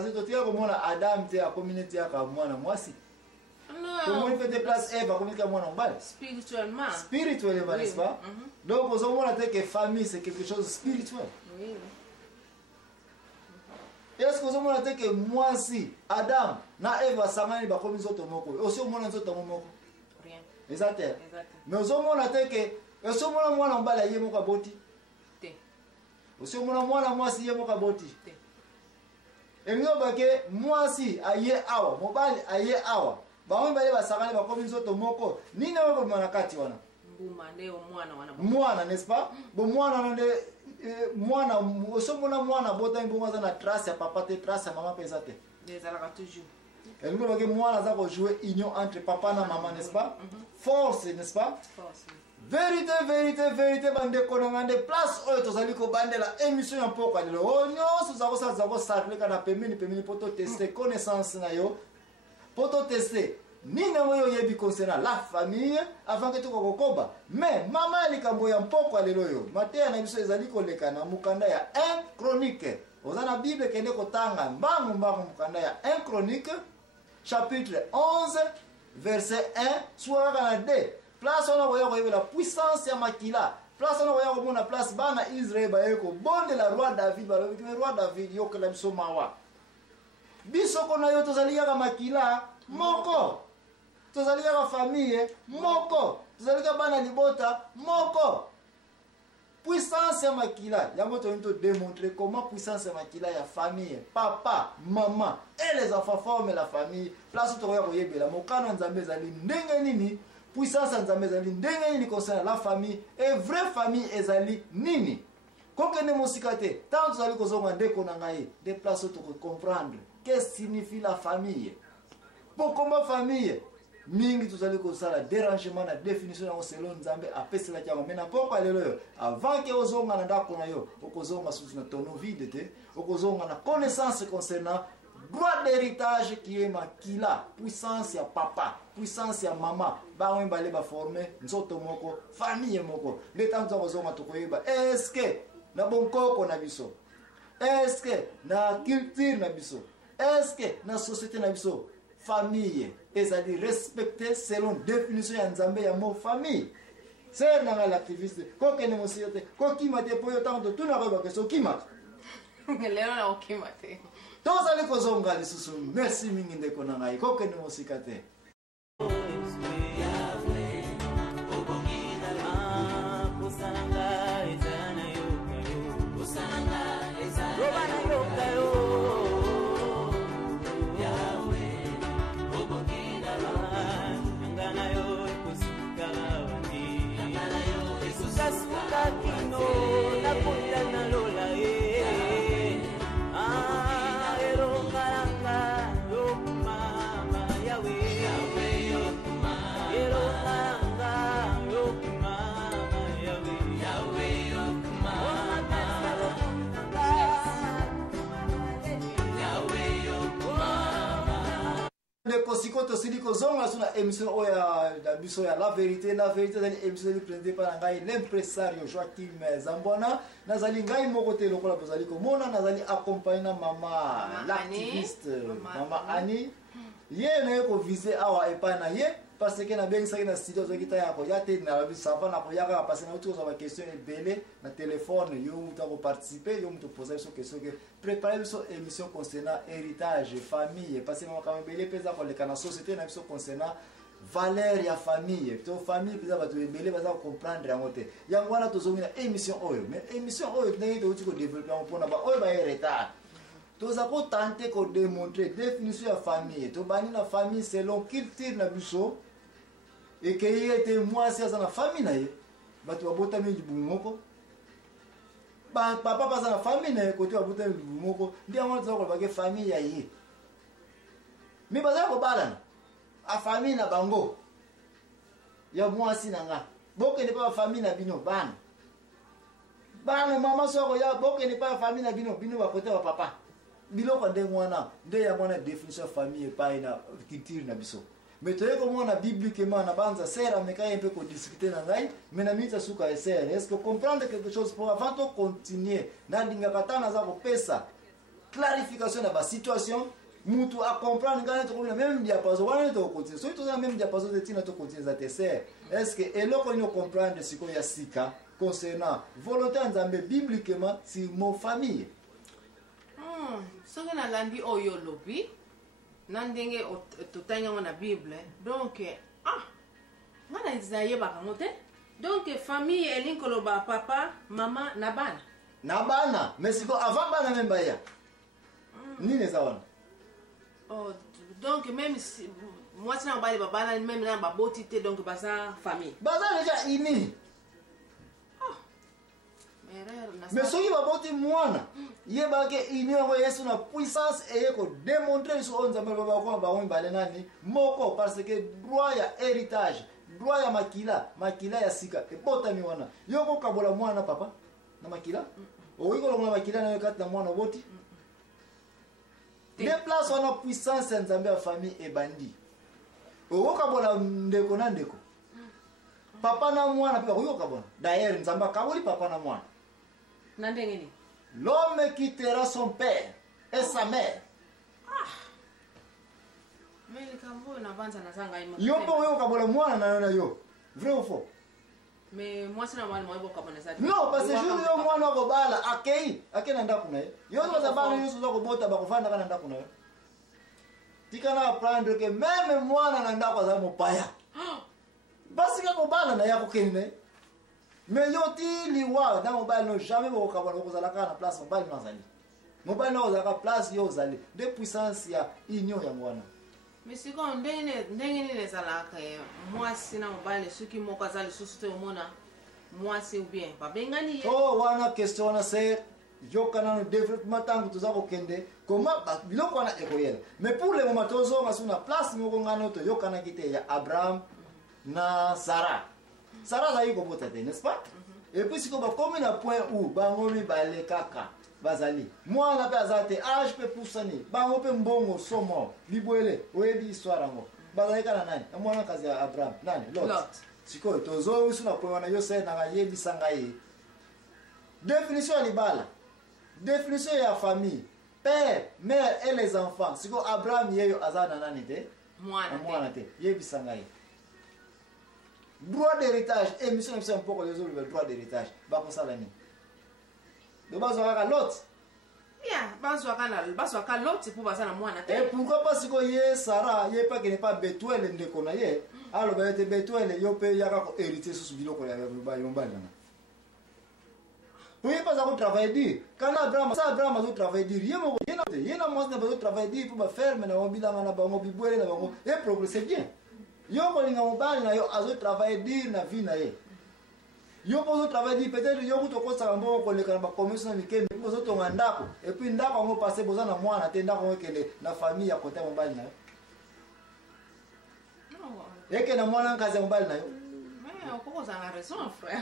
Parce que tu as comme Adam, tu as communauté à mwana mwasi. Non. Comment il fait des places Eve à communauté à mwana mbal? Spirituellement. Spirituellement, n'est-ce pas? Donc, aux hommes, que famille, c'est quelque chose de spirituel. Oui. Est-ce que vous avez que moi si Adam na Eva sangani ba comme zoto moko aussi au monde zoto moko Rien. Exact. Mais vous avez que aussi au monde mwana mbala yemo ka boti Te. aussi au monde mwana mwasi yemo ka boti Te. Engo ba ke mwasi aye awa mobali aye awa ba mwe bale ba sangani ba comme zoto moko nini wako mwana kati wana Mbuma leo mwana wana. Mwana n'est-ce pas? Bon mwana nande mwana osomona mwana bota mbongo za na trace ya papa te trace ya maman pesa te. Des alaka toujours. Et nous que mwana za ko jouer union entre papa na maman n'est-ce pas? Force n'est-ce pas? Force. Vérité bande ko ngande place oyo tozali ko bandela émission ya poko lelo. Oh nyonso za ko sarle kana pemini poto tester connaissance na yo. Poto tester Nina moyo yebi concernant la famille avant que tu kokoba mais mama likambo ya mpoko aleloyo Mateya na biso ezali koleka na mukanda ya 1 chronique ozana bible kende kotanga mbangu mukanda ya 1 chronique chapitre 11 verset 1 soit na 2 place on voya ko la puissance ya makila place on voya ko mona place bana Israël ba yeko bonde la roi David ba le roi David yo kala biso mawa biso kona yo tozali ya makila moko tozali ka famille moko tozali ka bana libota moko puissance ya makila yango to démontrer comment puissance ya makila ya famille papa maman et les enfants forment la famille place to ya koyebela mokano nzambe ezali ndenge nini puissance ya nzambe ezali ndenge nini concernant la famille et vraie famille ezali nini kokende mosika te tant tozali kozonga ndeko na ngai de place to comprendre qu'est-ce signifie la famille pour comment famille mingi tozali kosala dérangement na définition ya selon nzambe apesela kiango mena poko alelo avant que ozonga na ndako na yo okozonga sous na tono vide te okozonga na connaissance concernant droit d'héritage qui est makila puissance ya papa puissance ya mama ba mbale ba former nzoto moko famille moko le temps kozonga tokoyeba est-ce que na bonkoko na biso est-ce que na culture na biso est-ce que na société na biso famille ezali respecté selon définition ya nzambe ya mo famille c'est dans l'activiste ko kene mosiote ko kimate po yo tanto tuna ko ba keso kimate Leo na okimate tozali kozonga lisusu merci mingi ndeko na ngai ko kene mosikate Kosikoto siliko zonga suna émission oya da biso ya la vérité dans émission présentée par ngai l'impresario Joachim Zambona nazali ngai mokote lokola bozali komona nazali accompagné na mama l'activiste mama Annie ye na ko viser awa epana ye parce que na bengi saki na studio zo kita yako ya te na biso sava na ko yaka parce que na tout ça question belé na téléphone yo muta ko participer yo muta poser so question que préparer so émission concernant héritage famille parce que quand même belé pesa ko le kana société na biso concernant valeur ya famille to famille pesa ba to belé ba za comprendre yango te yango wana to zongi na émission oyo mais émission oyo ndenge to ko développer on pona ba oyo ba retard toza ko tenter ko démontrer définition ya famille to bani na famille selon culture na biso et que il était moi si na famille na ye batu babota mingi bumoko ba papa paza na famille na ye ko to babota mingi bumoko ndia mwana toza ko ba ke famille ya ye mi baza ko bala a famille na bango ya mwasi na nga boke ne pa famille na bino bana mama soko ya boke ne pa famille na bino ba kote wa papa biloko ndenge wana nde ya mwana définition famille pa ina culture na biso mais toye ko mona bibliquement na banza sera me kay un peu ko discuter na ngai mais na mita suka sera est-ce que comprendre quelque chose pour avant de continuer na linga katana za ko pesa clarification na situation mutu a comprendre ngana to na même diapason wana to continuer so to na même diapason de tina to continuer za tesser est-ce que eloko ni comprendre siko ya sika concernant volonté nzambe bibliquement si mon famille soki nalandi oyo olobi na ndenge totanga ngo na bible donc nga na ezayebaka ngo te donc famille elingi koloba papa mama na bana mais siko avant bana même baya nini eza wana donc même si mwasi na mobali babana même na baboti te donc baza famille baza déjà ini mais soki baboti mwana yebake ini yango yesu na puissance eye kodémontre biso oyo nzambe babakoma bango mibale nani moko parce que droit ya héritage droit ya makila ya sika ebotami wana yo kokabola mwana papa na makila okoki kolongola makila na yo kati na mwana oboti de place wana puissance ya nzambe ya famille ebandi okokabola ndeko na ndeko papa na mwana mpe bakoki kokabola d'ailleurs nzambe akaboli papa na mwana na ndenge nini l'homme quittera son père et sa mère mais likambo na vanza na zanga imo yo mpe oyo okabola mwana na yo vrai ou faux mais mwasi na mwana moyebo kabona za non parce que jour yo mwana okobala akei na ndako na ye yo oza bana nyonso oza kobota bakofandaka na ndako na yo tikana apprendre que même mwana na ndako aza mopaya basika kobala na ye akokeni na ye mais yo ti liwa na mobali no jamais bokokabona okozalaka na place mobali no azali mobali no ozalaka place yo ozali de puissance ya union yango wana mais siko ndenge nini ezalaka mwasi na mobali soki moko aza lisusu te omona mwasi ou bien babengani ye wana question wana se yokana no développement ntango toza kokende koma biloko wana ekoyela mais pour le moment tozonga so na place moko ngana toyokanaki te ya abraham na Sarah azali kobota te n'est-ce pas et puis siko bakomi na point où bango mibale kaka bazali mwana mpe aza te age mpe pusani bango mpe mbongo somo libwele oyebi histoire yango bazali kaka na nani na mwana kazi ya abraham nani lot sikoyo tozongi so na point wana yo se nanga yebisa ngai définition ya libala définition ya famille père mère et les enfants siko abraham yeyo aza na nani te mwana te yebisa ngai droit d'héritage émission na biso mpoko lezo le droit d'héritage bakosala nini do bazwaka lot bazwaka lot po baza na mwana te et pourquoi pas siko ye Sarah ye pa kene pa Betuel ndeko na ye aloba ete Betuel yo pe yaka ko hériter susu biloko ya yombali nanga pour ye pas ako travailler dur quand Abraham azo travailler dur ye na mwasi na bazo travailler dur po ba ferme na mobilanga na bango bibwele na bango et progresser bien yo kolinga mobali na yo azo travailler dur na vie na ye yo pozo travailler dur peut-être yo kutokosaka mbongo koleka na bakomisi na mikembe pozo tonga ndako et puis ndako yango passé boza na mwana te ndako yango ekende na famille ya kote mobali na yo eke na mwana nkazi ya mobali na yo okokoza na raison frère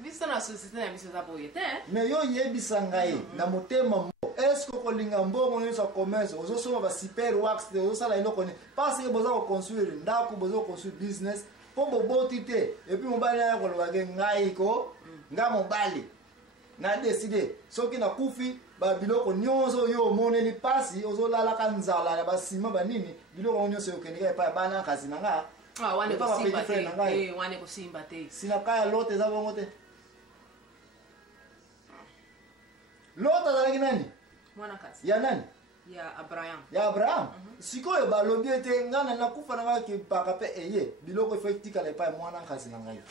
biso na société na biso za boye te mais yo yebisa ngai na motema est-ce que kolinga mbongo nyonso ya commerce ozosoma ba super wax te ozosala eloko ni parce que boza koconstruire ndako boza koconstruire business mpo boboti te et puis mobali na yo kolobake ngai ko nga mobali na décide soki nakufi babiloko nyonso yo omoneli pasi ozolalaka nzala ya basima banini biloko nyonso okendeka epai ya bana kasi na nga wane kosimba te sinakaya lote eza bongo te lote azalaki nani mwana kasi ya nani ya abraham sikoyo balobi ete nga na nakufa na nga kipaka mpe eye biloko efo etikala epai mwana nkasi na ngai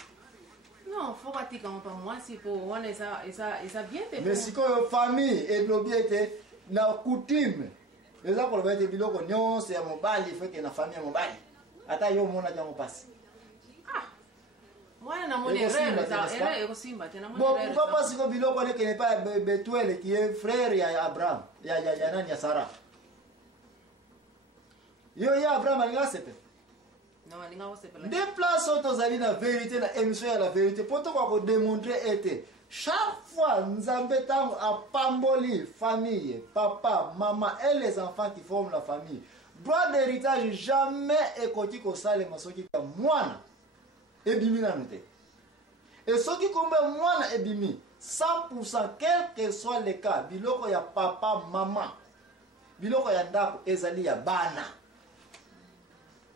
non fo batika ngo pa mwasi po wana eza bien te mais sikoyo famille elobi ete na coutume eza koloba ete biloko nyonso ya mobali efo eke na famille ya mobali ata yo omonaki yango mpasi bon pourquoi pas siko biloko wana ekene pa Betuel qui est frère ya abraham ya nani ya Sarah yo ya abraham alinga sepela de place oyo tozali na vérité na émission ya la vérité mpo tokoka kodémontre ete chaque fois nzambe ntango apamboli famille papa mama et les enfants qui forment la famille droit d'héritage jamais ekoki kosalema soki ka mwana ebimi nanu te et soki kombe mwana ebimi 100%, quel que soit le cas, biloko ya papa, maman, biloko ya ndako, ezali ya bana.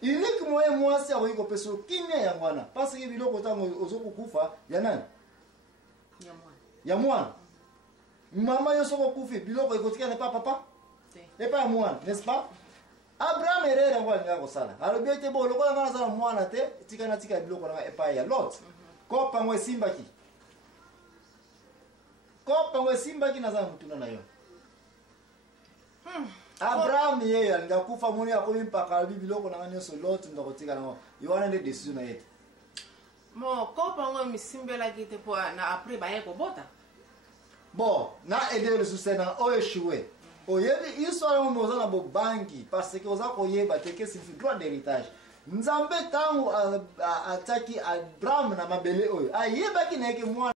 Unique moyen mwasi ya wiko peso kimia ya mwana. Parce que biloko tango ozoko kufa, ya nani? Ya mwana. Mama yo soko kufi, biloko ikotika ne pas papa? Ne pas ya mwana, n'est-ce pas? Abraham erera ngwa ngako sala. Alobi ete bo lokola ngana sala mwana te, tika na tika biloko na epa ya Lot. Kopa ngwe simbaki. Kopa ngwe simbaki na zana mutuna na yo. Abraham yeye alinga kufa moni akomi mpaka biloko na ngani so Lot ndoko tika na yo wana nde decision na yete. Mo kopa ngwe misimbela kite po na après ba yeko bota. Bon, na ede le susena oyo shiwe. Oyebi histoire mo zana bo banki parce que oza koyeba te que c'est droit d'héritage. Nzambe tangu ataki Abraham na mabele oyo. Ayeba ki na yeke mwana